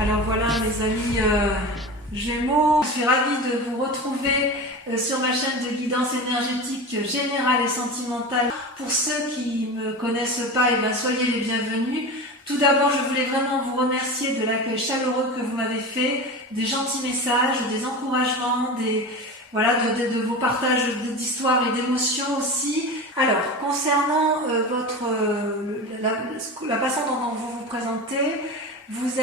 Alors voilà mes amis Gémeaux, je suis ravie de vous retrouver sur ma chaîne de guidance énergétique générale et sentimentale. Pour ceux qui ne me connaissent pas, soyez les bienvenus. Tout d'abord, je voulais vraiment vous remercier de l'accueil chaleureux que vous m'avez fait, des gentils messages, des encouragements, de vos partages d'histoires et d'émotions aussi. Alors, concernant la façon dont vous vous présentez, vous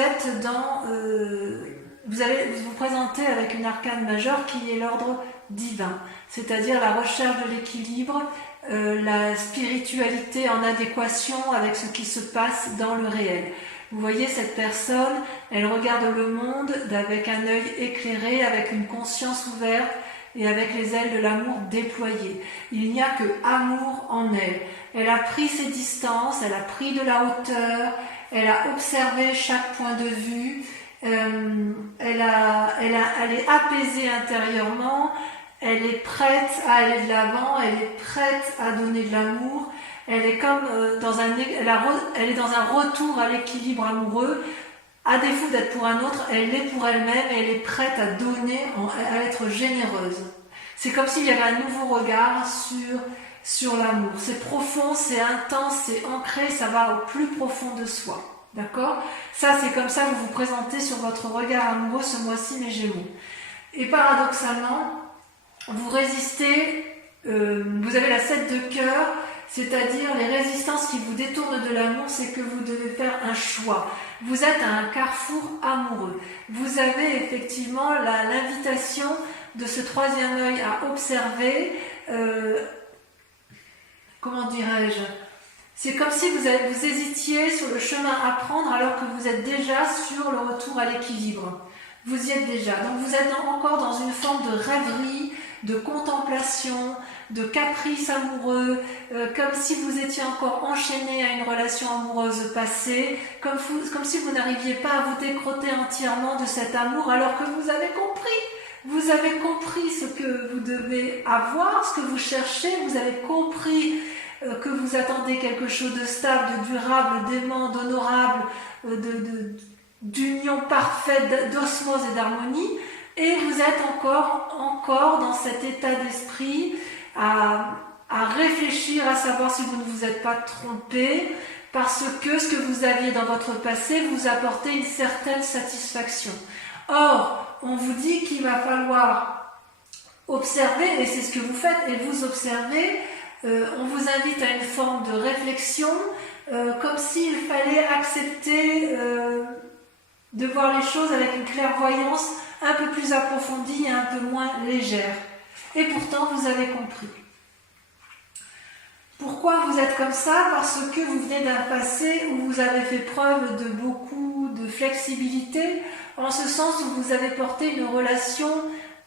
allez vous présenter avec une arcane majeure qui est l'ordre divin, c'est-à-dire la recherche de l'équilibre, la spiritualité en adéquation avec ce qui se passe dans le réel. Vous voyez cette personne, elle regarde le monde avec un œil éclairé, avec une conscience ouverte et avec les ailes de l'amour déployées. Il n'y a que amour en elle. Elle a pris ses distances, elle a pris de la hauteur, elle a observé chaque point de vue, elle est apaisée intérieurement, elle est prête à aller de l'avant, elle est prête à donner de l'amour, elle est comme elle est dans un retour à l'équilibre amoureux. À défaut d'être pour un autre, elle l'est pour elle-même et elle est prête à donner, à être généreuse. C'est comme s'il y avait un nouveau regard sur l'amour. C'est profond, c'est intense, c'est ancré, ça va au plus profond de soi. D'accord ? Ça, c'est comme ça que vous vous présentez sur votre regard amoureux ce mois-ci, mes Gémeaux. Et paradoxalement, vous résistez, vous avez la 7 de cœur, c'est-à-dire les résistances qui vous détournent de l'amour, c'est que vous devez faire un choix. Vous êtes à un carrefour amoureux. Vous avez effectivement l'invitation de ce troisième œil à observer, comment dirais-je ? C'est comme si vous hésitiez sur le chemin à prendre alors que vous êtes déjà sur le retour à l'équilibre. Vous y êtes déjà. Donc vous êtes encore dans une forme de rêverie, de contemplation, de caprice amoureux, comme si vous étiez encore enchaîné à une relation amoureuse passée, comme si vous n'arriviez pas à vous décrotter entièrement de cet amour alors que vous avez compris. Vous avez compris ce que vous devez avoir, ce que vous cherchez, vous avez compris que vous attendez quelque chose de stable, de durable, d'aimant, d'honorable, d'union parfaite, d'osmose et d'harmonie, et vous êtes encore dans cet état d'esprit à réfléchir, à savoir si vous ne vous êtes pas trompé, parce que ce que vous aviez dans votre passé vous apportait une certaine satisfaction. Or, on vous dit qu'il va falloir observer, et c'est ce que vous faites, et vous observez. On vous invite à une forme de réflexion, comme s'il fallait accepter de voir les choses avec une clairvoyance un peu plus approfondie et un peu moins légère. Et pourtant, vous avez compris. Pourquoi vous êtes comme ça ? Parce que vous venez d'un passé où vous avez fait preuve de beaucoup de flexibilité, en ce sens où vous avez porté une relation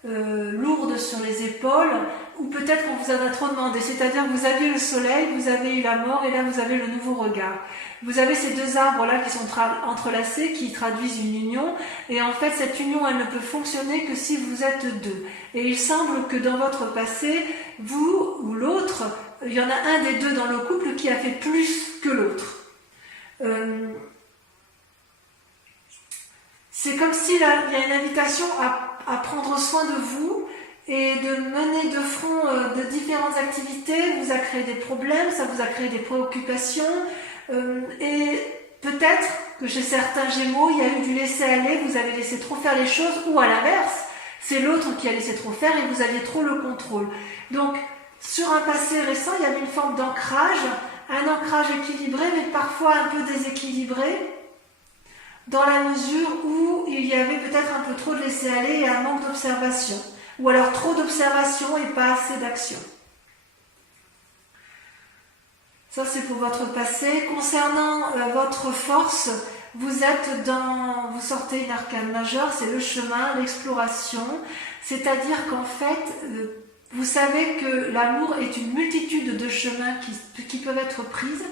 lourde sur les épaules, ou peut-être qu'on vous en a trop demandé, c'est-à-dire que vous aviez le soleil, vous avez eu la mort, et là vous avez le nouveau regard. Vous avez ces deux arbres-là qui sont entrelacés, qui traduisent une union, et en fait cette union, elle ne peut fonctionner que si vous êtes deux. Et il semble que dans votre passé, vous ou l'autre, il y en a un des deux dans le couple qui a fait plus que l'autre. C'est comme s'il y a une invitation à prendre soin de vous et de mener de front de différentes activités. Vous a créé des problèmes, ça vous a créé des préoccupations, et peut-être que chez certains Gémeaux, il y a eu du laisser-aller, vous avez laissé trop faire les choses, ou à l'inverse, c'est l'autre qui a laissé trop faire et vous aviez trop le contrôle. Donc, sur un passé récent, il y avait une forme d'ancrage, un ancrage équilibré, mais parfois un peu déséquilibré, dans la mesure où il y avait peut-être un peu trop de laisser-aller et un manque d'observation, ou alors trop d'observation et pas assez d'action. Ça, c'est pour votre passé. Concernant votre force, vous sortez une arcane majeure, c'est le chemin, l'exploration, c'est-à-dire qu'en fait, vous savez que l'amour est une multitude de chemins qui peuvent être prises,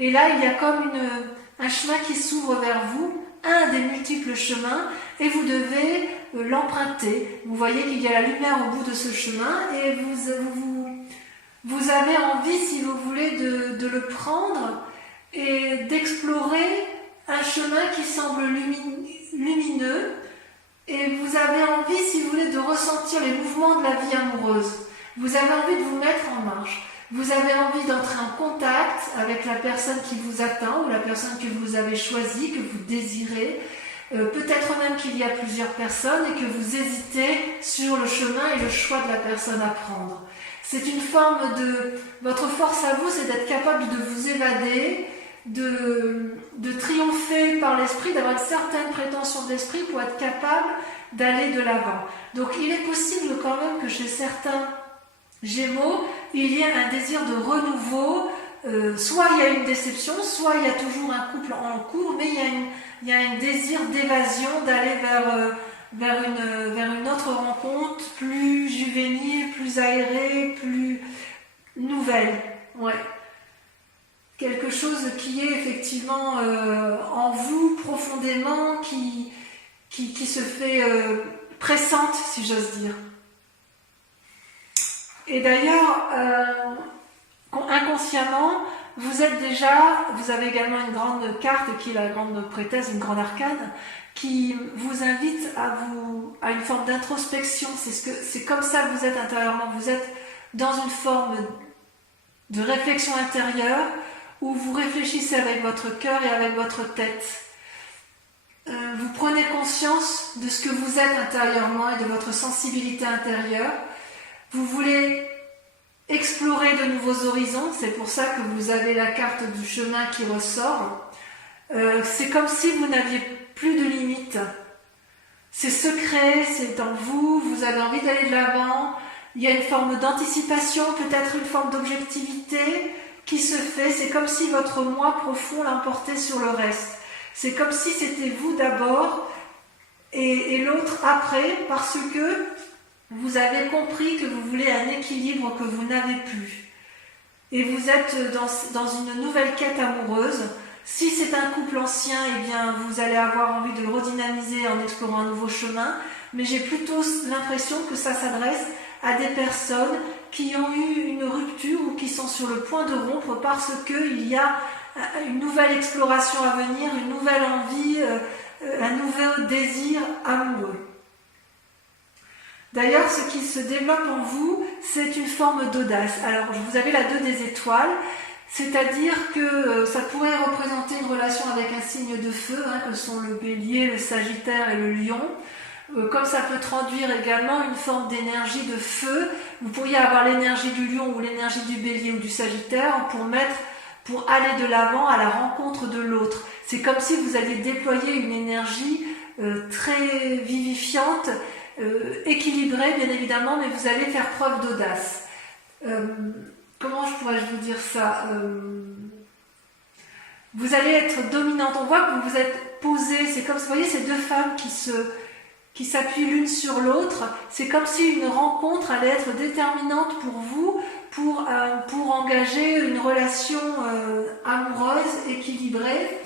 et là, il y a comme un chemin qui s'ouvre vers vous, un des multiples chemins, et vous devez l'emprunter. Vous voyez qu'il y a la lumière au bout de ce chemin, et vous avez envie, si vous voulez, de le prendre et d'explorer un chemin qui semble lumineux, envie, si vous voulez, de ressentir les mouvements de la vie amoureuse. Vous avez envie de vous mettre en marche. Vous avez envie d'entrer en contact avec la personne qui vous attend ou la personne que vous avez choisie, que vous désirez. Peut-être même qu'il y a plusieurs personnes et que vous hésitez sur le chemin et le choix de la personne à prendre. C'est une forme de... Votre force à vous, c'est d'être capable de vous évader, de triompher par l'esprit, d'avoir une certaine prétention de l'esprit pour être capable d'aller de l'avant. Donc il est possible quand même que chez certains Gémeaux, il y ait un désir de renouveau, soit il y a une déception, soit il y a toujours un couple en cours, mais il y a un désir d'évasion, d'aller vers une autre rencontre, plus juvénile, plus aérée, plus nouvelle. Ouais. Quelque chose qui est effectivement en vous profondément, qui se fait pressante, si j'ose dire. Et d'ailleurs, inconsciemment, vous avez également une grande carte qui est la grande prêtresse, une grande arcane, qui vous invite à une forme d'introspection. C'est comme ça que vous êtes intérieurement. Vous êtes dans une forme de réflexion intérieure où vous réfléchissez avec votre cœur et avec votre tête. Vous prenez conscience de ce que vous êtes intérieurement et de votre sensibilité intérieure. Vous voulez explorer de nouveaux horizons, c'est pour ça que vous avez la carte du chemin qui ressort. C'est comme si vous n'aviez plus de limites. C'est secret, c'est en vous, vous avez envie d'aller de l'avant. Il y a une forme d'anticipation, peut-être une forme d'objectivité qui se fait. C'est comme si votre moi profond l'emportait sur le reste. C'est comme si c'était vous d'abord et l'autre après, parce que vous avez compris que vous voulez un équilibre que vous n'avez plus. Et vous êtes dans une nouvelle quête amoureuse. Si c'est un couple ancien, eh bien, vous allez avoir envie de le redynamiser en explorant un nouveau chemin. Mais j'ai plutôt l'impression que ça s'adresse à des personnes qui ont eu une rupture ou qui sont sur le point de rompre parce qu'il y a une nouvelle exploration à venir, une nouvelle envie, un nouveau désir amoureux. D'ailleurs, ce qui se développe en vous, c'est une forme d'audace. Alors, vous avez la 2 des étoiles, c'est-à-dire que ça pourrait représenter une relation avec un signe de feu, que sont le bélier, le sagittaire et le lion. Comme ça peut traduire également une forme d'énergie de feu, vous pourriez avoir l'énergie du lion ou l'énergie du bélier ou du sagittaire pour aller de l'avant à la rencontre de l'autre. C'est comme si vous alliez déployer une énergie très vivifiante, équilibré bien évidemment, mais vous allez faire preuve d'audace. Comment pourrais-je vous dire ça, vous allez être dominante. On voit que vous êtes posée. C'est comme, vous voyez, ces deux femmes qui s'appuient l'une sur l'autre. C'est comme si une rencontre allait être déterminante pour vous, pour engager une relation amoureuse, équilibrée.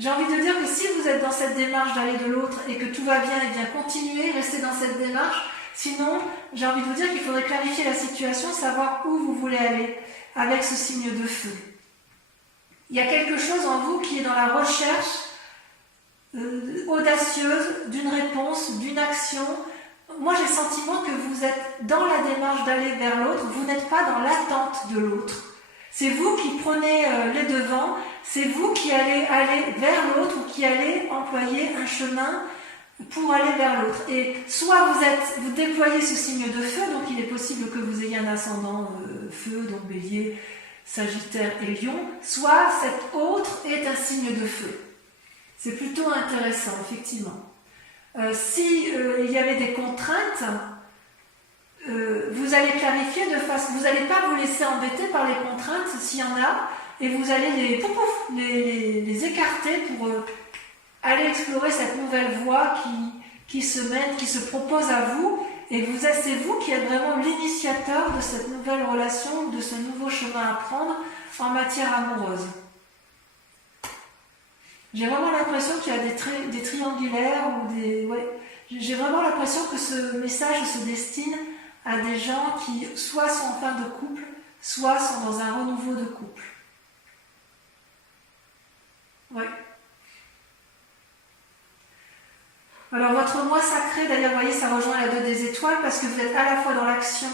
J'ai envie de dire que si vous êtes dans cette démarche d'aller de l'autre et que tout va bien, eh bien continuez, restez dans cette démarche. Sinon, j'ai envie de vous dire qu'il faudrait clarifier la situation, savoir où vous voulez aller avec ce signe de feu. Il y a quelque chose en vous qui est dans la recherche audacieuse d'une réponse, d'une action. Moi, j'ai le sentiment que vous êtes dans la démarche d'aller vers l'autre, vous n'êtes pas dans l'attente de l'autre. C'est vous qui prenez les devants, c'est vous qui allez aller vers l'autre ou qui allez employer un chemin pour aller vers l'autre. Et soit vous déployez ce signe de feu, donc il est possible que vous ayez un ascendant feu, donc bélier, sagittaire et lion, soit cet autre est un signe de feu. C'est plutôt intéressant, effectivement. Si il y avait des contraintes, vous allez clarifier de façon, vous n'allez pas vous laisser embêter par les contraintes s'il y en a, et vous allez les écarter pour aller explorer cette nouvelle voie qui se mène, qui se propose à vous, et c'est vous qui êtes vraiment l'initiateur de cette nouvelle relation, de ce nouveau chemin à prendre en matière amoureuse. J'ai vraiment l'impression qu'il y a des triangulaires ou des... Ouais, j'ai vraiment l'impression que ce message se destine à des gens qui soit sont en fin de couple, soit sont dans un renouveau de couple. Ouais. Alors votre moi sacré, d'ailleurs, vous voyez, ça rejoint la 2 des étoiles parce que vous êtes à la fois dans l'action,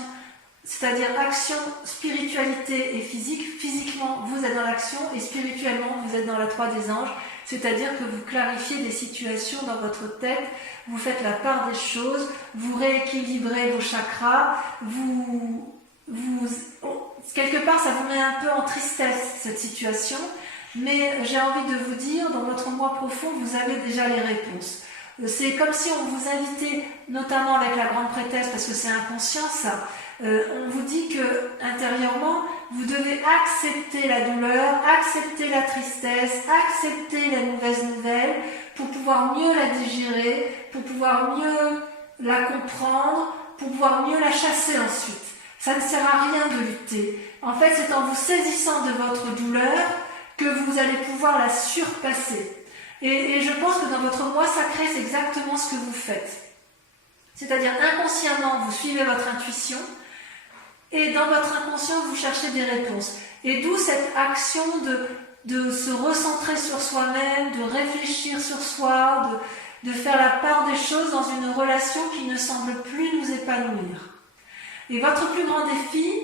c'est-à-dire action, spiritualité et physique. Physiquement, vous êtes dans l'action et spirituellement, vous êtes dans la 3 des anges. C'est-à-dire que vous clarifiez des situations dans votre tête, vous faites la part des choses, vous rééquilibrez vos chakras, quelque part, ça vous met un peu en tristesse, cette situation. Mais j'ai envie de vous dire, dans votre moi profond, vous avez déjà les réponses. C'est comme si on vous invitait, notamment avec la grande prêtresse, parce que c'est inconscient ça, on vous dit que intérieurement, vous devez accepter la douleur, accepter la tristesse, accepter la mauvaise nouvelle, pour pouvoir mieux la digérer, pour pouvoir mieux la comprendre, pour pouvoir mieux la chasser ensuite. Ça ne sert à rien de lutter. En fait, c'est en vous saisissant de votre douleur que vous allez pouvoir la surpasser. Et je pense que dans votre moi sacré, c'est exactement ce que vous faites. C'est-à-dire inconsciemment, vous suivez votre intuition et dans votre inconscient, vous cherchez des réponses. Et d'où cette action de se recentrer sur soi-même, de réfléchir sur soi, de faire la part des choses dans une relation qui ne semble plus nous épanouir. Et votre plus grand défi,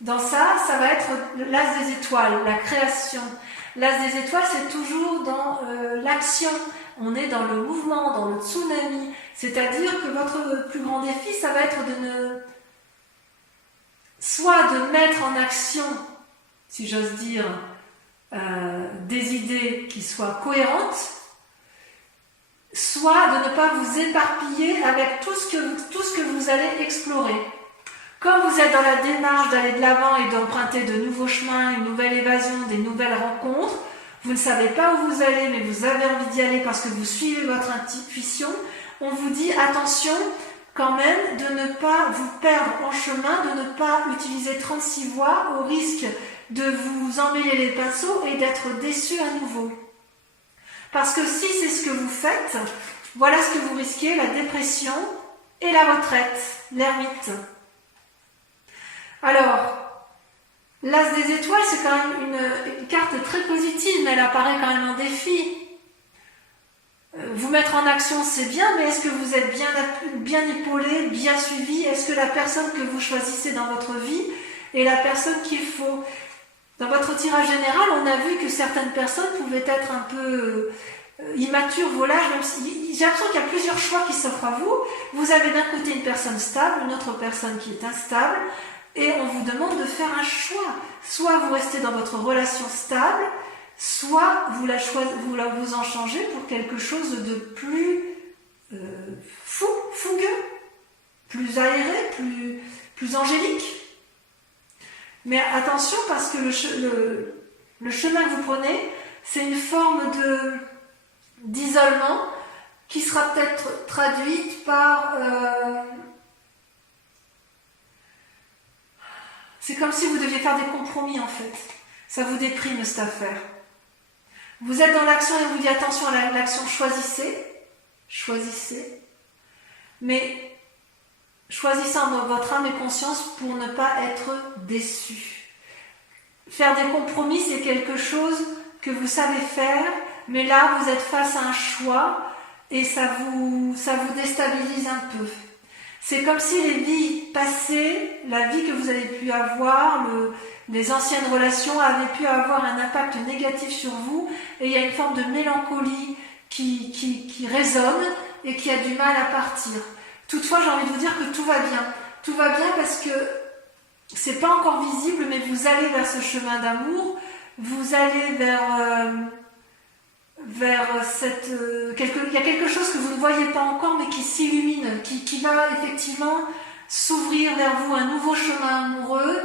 dans ça va être l'as des étoiles, la création. L'as des étoiles, c'est toujours dans l'action. On est dans le mouvement, dans le tsunami. C'est-à-dire que votre plus grand défi, ça va être soit de mettre en action, si j'ose dire, des idées qui soient cohérentes, soit de ne pas vous éparpiller avec tout ce que vous allez explorer. Quand vous êtes dans la démarche d'aller de l'avant et d'emprunter de nouveaux chemins, une nouvelle évasion, des nouvelles rencontres, vous ne savez pas où vous allez, mais vous avez envie d'y aller parce que vous suivez votre intuition, on vous dit attention quand même de ne pas vous perdre en chemin, de ne pas utiliser 36 voies au risque de vous emmêler les pinceaux et d'être déçu à nouveau. Parce que si c'est ce que vous faites, voilà ce que vous risquez, la dépression et la retraite, l'ermite. Alors, l'as des étoiles, c'est quand même une carte très positive, mais elle apparaît quand même en défi. Vous mettre en action, c'est bien, mais est-ce que vous êtes bien épaulé, bien suivi? Est-ce que la personne que vous choisissez dans votre vie est la personne qu'il faut? Dans votre tirage général, on a vu que certaines personnes pouvaient être un peu immatures, volages, même si j'ai l'impression qu'il y a plusieurs choix qui s'offrent à vous. Vous avez d'un côté une personne stable, une autre personne qui est instable, et on vous demande de faire un choix. Soit vous restez dans votre relation stable, soit vous en changez pour quelque chose de plus fougueux, plus aéré, plus angélique. Mais attention parce que le chemin que vous prenez, c'est une forme d'isolement qui sera peut-être traduite par... c'est comme si vous deviez faire des compromis en fait. Ça vous déprime cette affaire. Vous êtes dans l'action et vous dites attention à l'action, choisissez, mais choisissez en votre âme et conscience pour ne pas être déçu. Faire des compromis, c'est quelque chose que vous savez faire, mais là vous êtes face à un choix et ça vous déstabilise un peu. C'est comme si les vies passées, la vie que vous avez pu avoir, les anciennes relations avaient pu avoir un impact négatif sur vous et il y a une forme de mélancolie qui résonne et qui a du mal à partir. Toutefois, j'ai envie de vous dire que tout va bien. Tout va bien parce que c'est pas encore visible, mais vous allez vers ce chemin d'amour, vous allez vers cette... il y a quelque chose que vous ne voyez pas encore, mais qui s'illumine, qui va effectivement s'ouvrir vers vous, un nouveau chemin amoureux.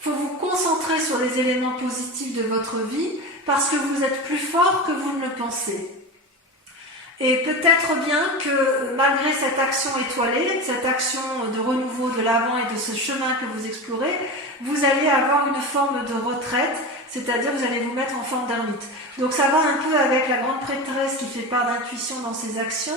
Il faut vous concentrer sur les éléments positifs de votre vie, parce que vous êtes plus fort que vous ne le pensez. Et peut-être bien que malgré cette action étoilée, cette action de renouveau de l'avant et de ce chemin que vous explorez, vous allez avoir une forme de retraite, c'est-à-dire vous allez vous mettre en forme d'ermite. Donc ça va un peu avec la grande prêtresse qui fait part d'intuition dans ses actions,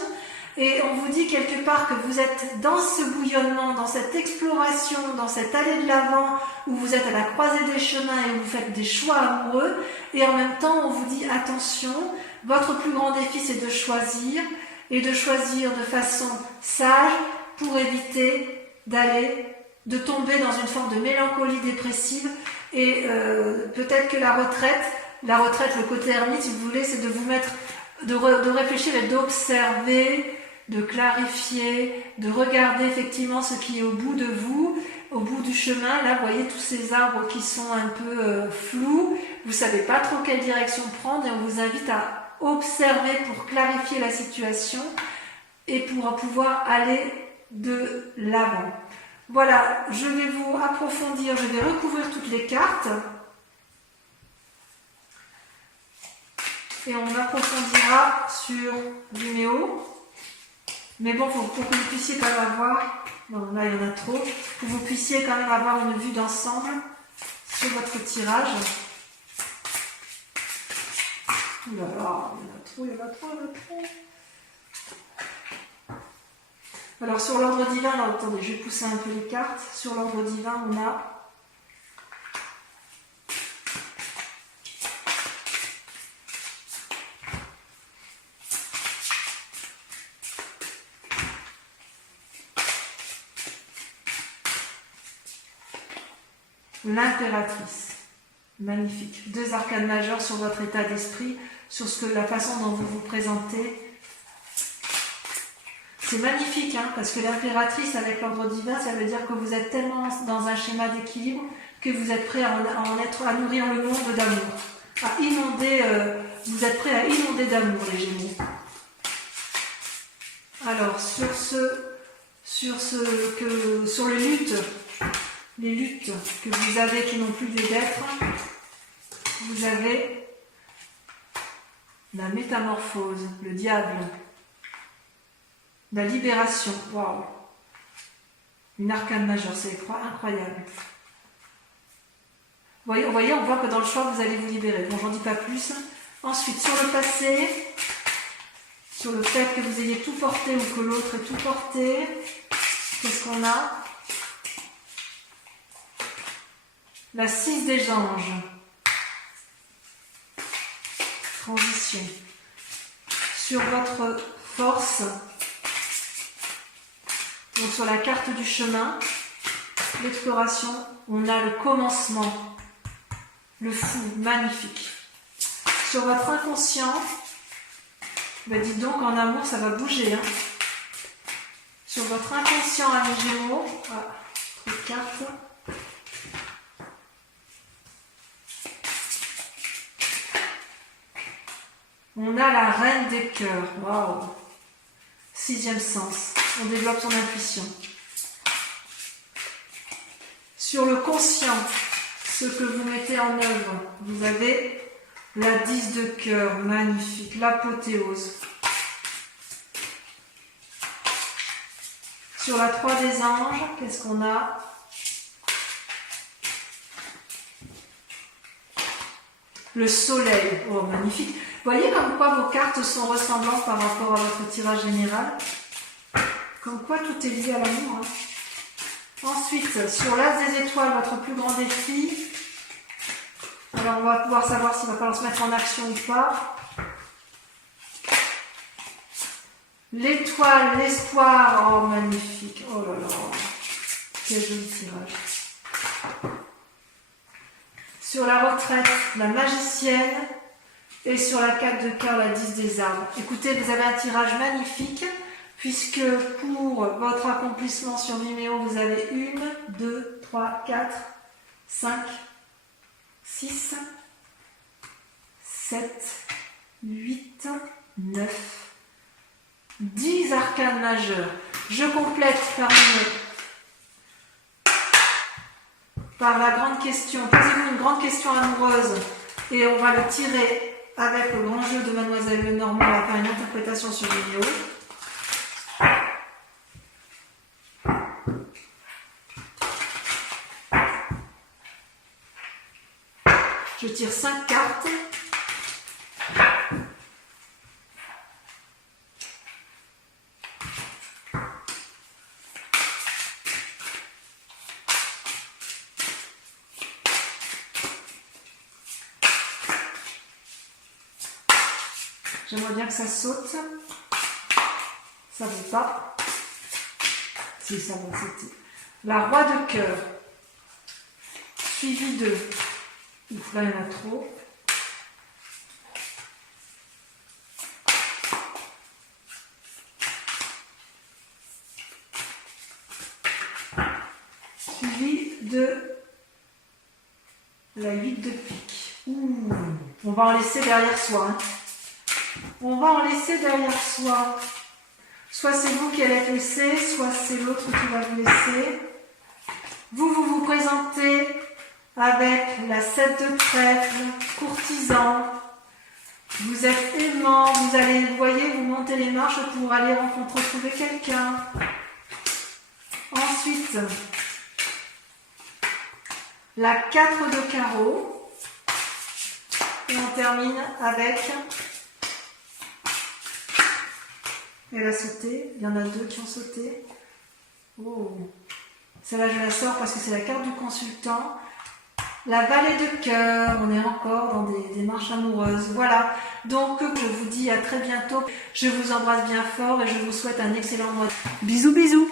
et on vous dit quelque part que vous êtes dans ce bouillonnement, dans cette exploration, dans cette allée de l'avant, où vous êtes à la croisée des chemins et où vous faites des choix amoureux, et en même temps on vous dit attention, votre plus grand défi c'est de choisir, et de choisir de façon sage pour éviter de tomber dans une forme de mélancolie dépressive et peut-être que la retraite, le côté ermite, si vous voulez, c'est de vous mettre, de réfléchir et d'observer, de clarifier, de regarder effectivement ce qui est au bout de vous, au bout du chemin. Là, vous voyez tous ces arbres qui sont un peu flous, vous savez pas trop quelle direction prendre et on vous invite à observer pour clarifier la situation et pour pouvoir aller de l'avant. Voilà, je vais vous approfondir, je vais recouvrir toutes les cartes et on approfondira sur Vimeo. Mais bon, pour que vous puissiez quand même avoir, non là il y en a trop, pour que vous puissiez quand même avoir une vue d'ensemble sur votre tirage. Ouh là là, il y en a trop. Alors sur l'ordre divin, là, attendez, je vais pousser un peu les cartes. Sur l'ordre divin, on a l'impératrice. Magnifique. 2 arcanes majeures sur votre état d'esprit, sur la façon dont vous vous présentez. C'est magnifique, hein, parce que l'impératrice avec l'ordre divin, ça veut dire que vous êtes tellement dans un schéma d'équilibre que vous êtes prêt à nourrir le monde d'amour. Vous êtes prêt à inonder d'amour, les Gémeaux. Alors, sur les luttes que vous avez qui n'ont plus lieu d'être, vous avez la métamorphose, le diable, la libération, waouh, une arcane majeure, c'est incroyable. Vous voyez, on voit que dans le choix, vous allez vous libérer. Bon, j'en dis pas plus. Ensuite, sur le passé, sur le fait que vous ayez tout porté ou que l'autre ait tout porté, qu'est-ce qu'on a? La 6 des anges. Transition. Sur votre force, donc sur la carte du chemin, l'exploration, on a le commencement, le fou, magnifique. Sur votre inconscient, ben dites donc en amour ça va bouger. Hein. Sur votre inconscient, amis Gémeaux, trop de cartes. On a la reine des cœurs, waouh, 6e sens, on développe son intuition. Sur le conscient, ce que vous mettez en œuvre, vous avez la 10 de cœur, magnifique, l'apothéose. Sur la 3 des anges, qu'est-ce qu'on a? Le soleil, oh magnifique. Vous voyez comme quoi vos cartes sont ressemblantes par rapport à votre tirage général. Comme quoi tout est lié à l'amour. Hein. Ensuite, sur l'as des étoiles, votre plus grand défi. Alors on va pouvoir savoir s'il va falloir se mettre en action ou pas. L'étoile, l'espoir, oh magnifique. Oh là là, quel joli tirage. Sur la retraite, la magicienne. Et sur la 4 de cœur, la 10 des arbres. Écoutez, vous avez un tirage magnifique, puisque pour votre accomplissement sur Vimeo, vous avez 1, 2, 3, 4, 5, 6, 7, 8, 9, 10 arcanes majeures. Je complète par la grande question. Posez-vous une grande question amoureuse et on va le tirer avec le grand jeu de Mademoiselle Lenormand. On va faire une interprétation sur vidéo. Je tire 5 cartes. J'aimerais bien que ça saute. Ça ne veut pas. Si, ça va, c'était. La roi de cœur. Suivi de... Ouf, là, il y en a trop. Suivi de la 8 de pique. Ouh. On va en laisser derrière soi. Hein. On va en laisser derrière soi. Soit c'est vous qui allez être laissé, soit c'est l'autre qui va vous laisser. Vous vous présentez avec la 7 de trèfle, courtisan. Vous êtes aimant, vous allez, vous voyez, vous montez les marches pour aller retrouver quelqu'un. Ensuite, la 4 de carreau. Et on termine avec... Elle a sauté, il y en a deux qui ont sauté. Oh. Celle-là, je la sors parce que c'est la carte du consultant. La vallée de cœur, on est encore dans des marches amoureuses. Voilà, donc je vous dis à très bientôt. Je vous embrasse bien fort et je vous souhaite un excellent mois. Bisous, bisous.